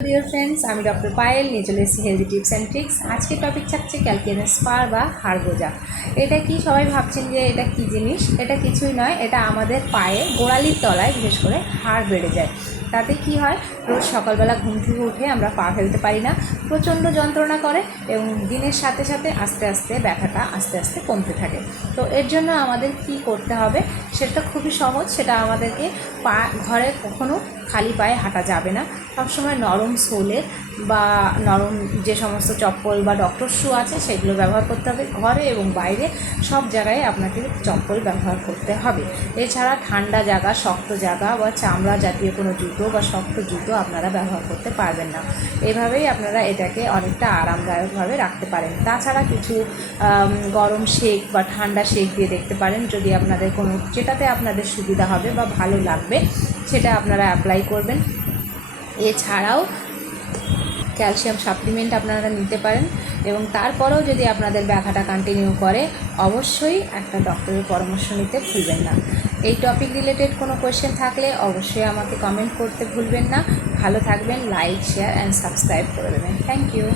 Dear friends, আমি doctor Payel নিয়ে চলে এসেছি হেলদি টিপস অ্যান্ড ট্রিক্স। আজকে টপিক থাকছে ক্যালকিয়ানাস স্পার বা হাড় গোজা। এটা কি সবাই ভাবছেন যে এটা কি জিনিস? এটা কিছুই নয়, এটা আমাদের পায়ে গোড়ালির তলায় বিশেষ করে হাড় বেড়ে যায়। তাতে কি হয়, রোজ সকালবেলা ঘুম থেকে উঠে আমরা পা ফেলতে পারি না, প্রচণ্ড যন্ত্রণা করে এবং দিনের সাথে সাথে আস্তে আস্তে ব্যথাটা আস্তে আস্তে কমতে থাকে। তো এর জন্য আমাদের কি করতে হবে সেটা খুবই সহজ। সেটা আমাদেরকে ঘরে কখনো খালি পায়ে হাঁটা যাবে না, সবসময় নরম সোলের বা নরম যে সমস্ত চপ্পল বা ডক্টর শু আছে সেগুলো ব্যবহার করতে হবে। ঘরে এবং বাইরে সব জায়গায় আপনাকে চপ্পল ব্যবহার করতে হবে। এছাড়া ঠান্ডা জায়গা, শক্ত জায়গা বা চামড়া জাতীয় কোনো জুতো বা শক্ত জুতো আপনারা ব্যবহার করতে পারবেন না। এভাবেই আপনারা এটাকে অনেকটা আরামদায়কভাবে রাখতে পারেন। তাছাড়া কিছু গরম শেক বা ঠান্ডা শেক দিয়ে দেখতে পারেন, যদি আপনাদের কোনো যেটাতে আপনাদের সুবিধা হবে বা ভালো লাগবে সেটা আপনারা অ্যাপ্লাই করবেন। এছাড়াও ক্যালসিয়াম সাপ্লিমেন্ট আপনারা নিতে পারেন এবং তারপরেও যদি আপনাদের ব্যথাটা কন্টিনিউ করে অবশ্যই একটা ডক্টরের পরামর্শ নিতে ভুলবেন না। এই টপিক রিলেটেড কোনো কোয়েশ্চেন থাকলে অবশ্যই আমাকে কমেন্ট করতে ভুলবেন না। ভালো থাকবেন, লাইক, শেয়ার অ্যান্ড সাবস্ক্রাইব করে দেবেন। Thank you.